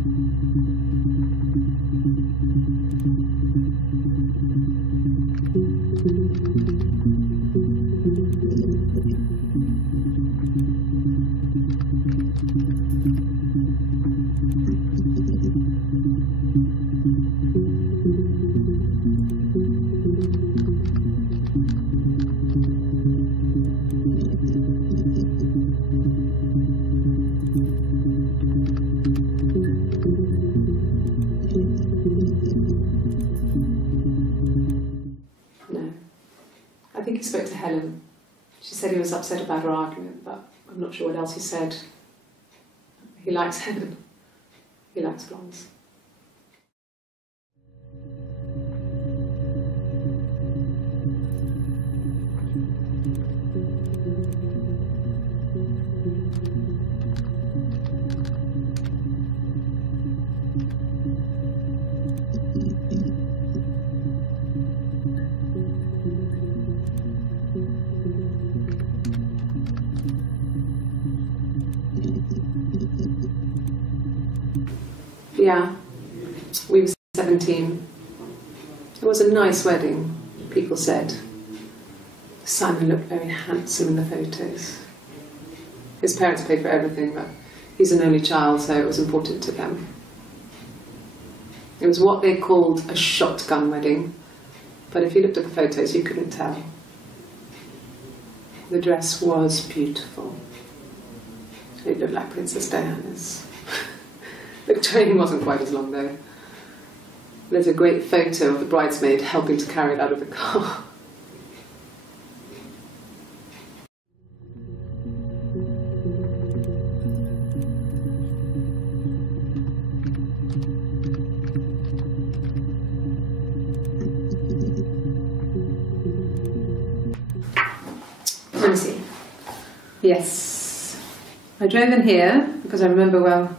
I think he spoke to Helen. She said he was upset about her argument, but I'm not sure what else he said. He likes Helen. He likes blondes. Yeah, we were 17. It was a nice wedding, people said. Simon looked very handsome in the photos. His parents paid for everything, but he's an only child, so it was important to them. It was what they called a shotgun wedding, but if you looked at the photos, you couldn't tell. The dress was beautiful. It looked like Princess Diana's. The train wasn't quite as long though. There's a great photo of the bridesmaid helping to carry it out of the car. Let me see. Yes. I drove in here because I remember well.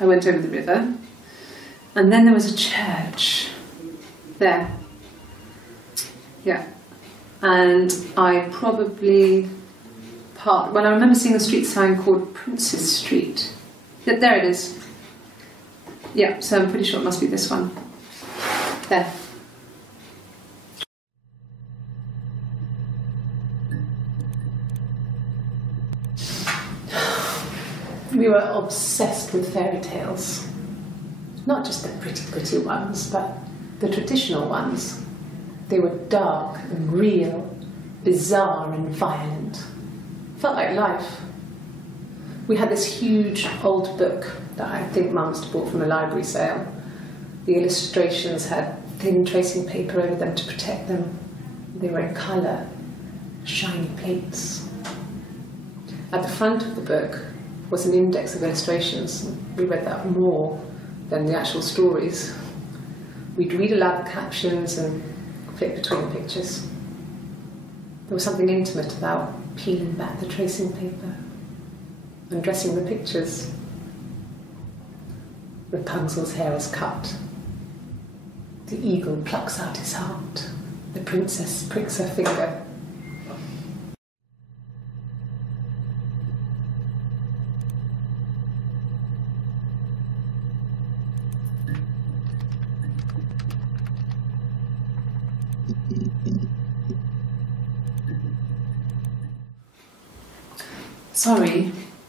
I went over the river, and then there was a church there. Yeah, and I probably parked. Well, I remember seeing a street sign called Princess Street. There it is. Yeah, so I'm pretty sure it must be this one. There. We were obsessed with fairy tales. Not just the pretty, pretty ones, but the traditional ones. They were dark and real, bizarre and violent. Felt like life. We had this huge old book that I think Mum must have bought from a library sale. The illustrations had thin tracing paper over them to protect them. They were in colour, shiny plates. At the front of the book was an index of illustrations. We read that more than the actual stories. We'd read aloud the captions and flip between the pictures. There was something intimate about peeling back the tracing paper, undressing the pictures. Rapunzel's hair is cut. The eagle plucks out his heart. The princess pricks her finger.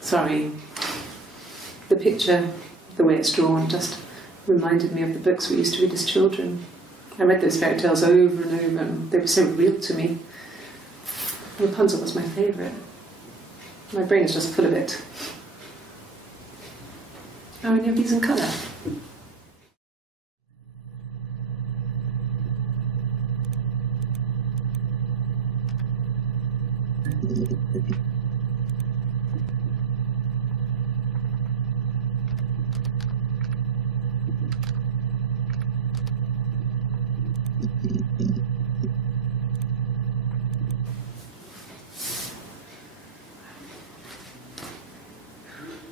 Sorry. The picture, the way it's drawn, just reminded me of the books we used to read as children. I read those fairy tales over and over, and they were so real to me. Rapunzel was my favourite. My brain is just full of it. Are any of these in colour?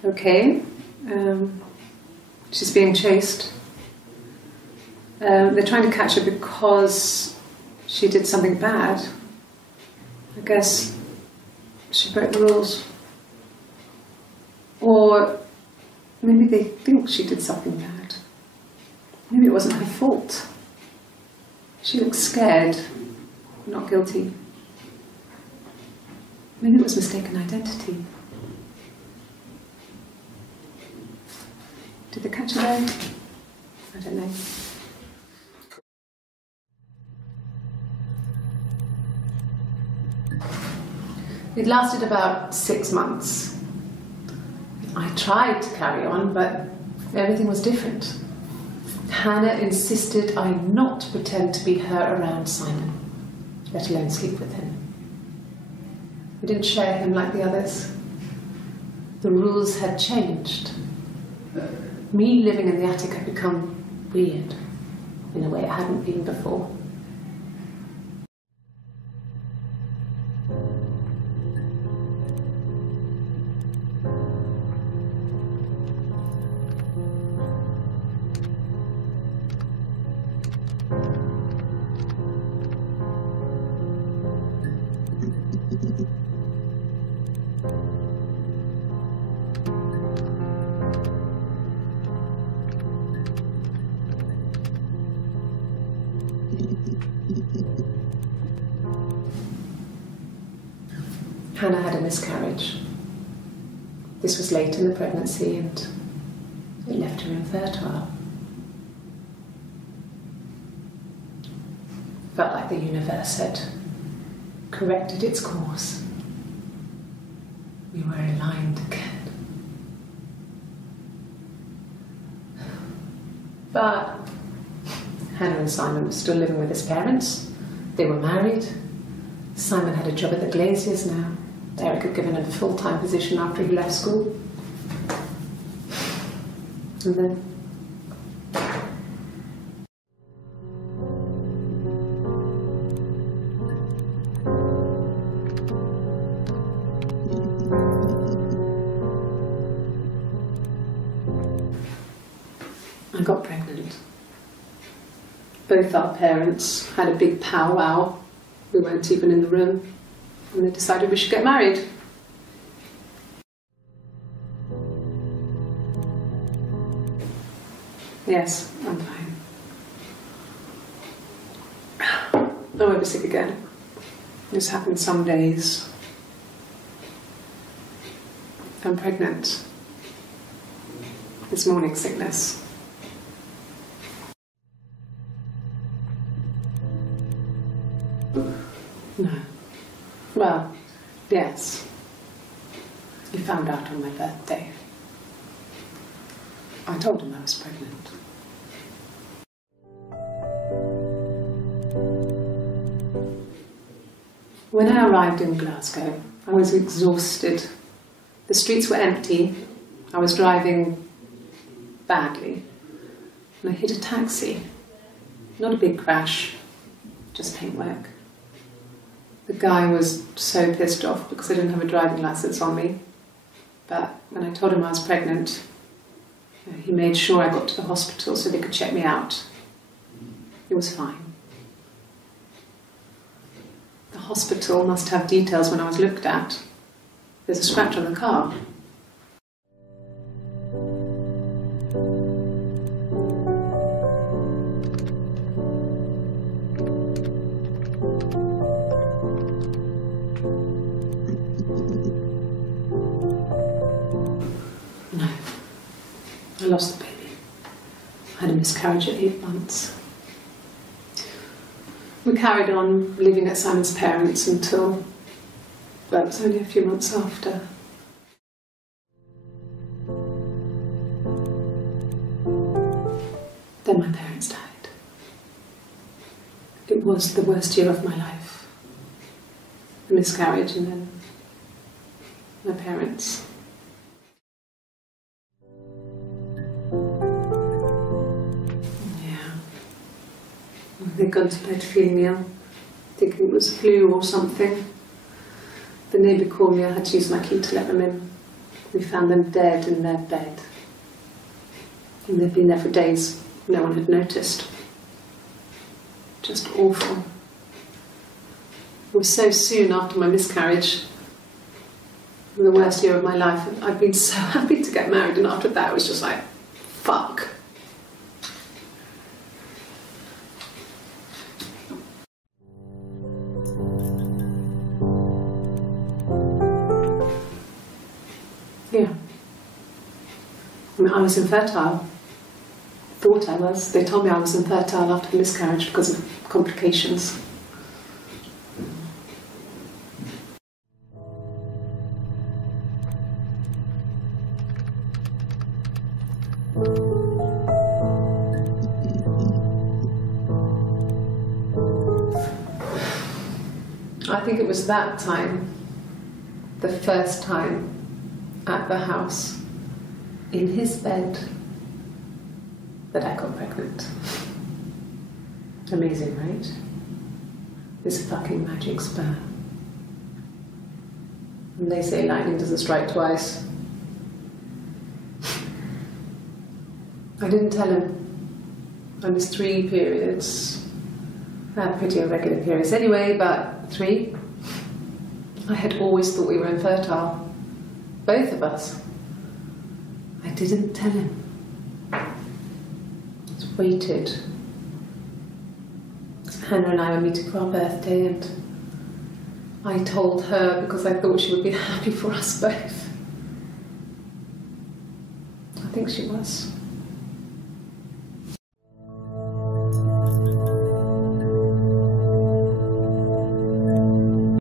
Okay, she's being chased. They're trying to catch her because she did something bad. I guess she broke the rules. Or Maybe they think she did something bad. Maybe it wasn't her fault. She looks scared, not guilty. Maybe it was mistaken identity. Did they catch her there? I don't know. It lasted about 6 months. I tried to carry on, but everything was different. Hannah insisted I not pretend to be her around Simon, let alone sleep with him. We didn't share him like the others. The rules had changed. Me living in the attic had become weird, in a way it hadn't been before. Hannah had a miscarriage. This was late in the pregnancy and it left her infertile. Felt like the universe had corrected its course. We were aligned again. But Hannah and Simon were still living with his parents. They were married. Simon had a job at the Glaziers now. Eric had given him a full-time position after he left school. And then I got pregnant. Both our parents had a big powwow. We weren't even in the room. And they decided we should get married. Yes, I'm fine. I won't be sick again. This happens some days. I'm pregnant. It's morning sickness. No. Well, yes. He found out on my birthday. I told him I was pregnant. When I arrived in Glasgow, I was exhausted. The streets were empty. I was driving badly. And I hit a taxi. Not a big crash, just paintwork. The guy was so pissed off because I didn't have a driving licence on me. But when I told him I was pregnant, he made sure I got to the hospital so they could check me out. It was fine. The hospital must have details when I was looked at. There's a scratch on the car. No, I lost the baby. I had a miscarriage at 8 months. We carried on living at Simon's parents until, well, it was only a few months after. Then my parents died. It was the worst year of my life. The miscarriage and then my parents. They'd gone to bed feeling ill, thinking it was flu or something. The neighbour called me, I had to use my key to let them in. We found them dead in their bed. And they'd been there for days, no one had noticed. Just awful. It was so soon after my miscarriage, the worst year of my life. I'd been so happy to get married, and after that it was just like, fuck. Yeah. I mean, I was infertile. Thought I was. They told me I was infertile after the miscarriage because of complications. I think it was that time, the first time at the house, in his bed, that I got pregnant. Amazing, right? This fucking magic sperm. And they say lightning doesn't strike twice. I didn't tell him. I missed 3 periods. I had pretty irregular periods anyway, but 3. I had always thought we were infertile. Both of us. I didn't tell him. Just waited. Hannah and I were meeting for our birthday, and I told her because I thought she would be happy for us both. I think she was.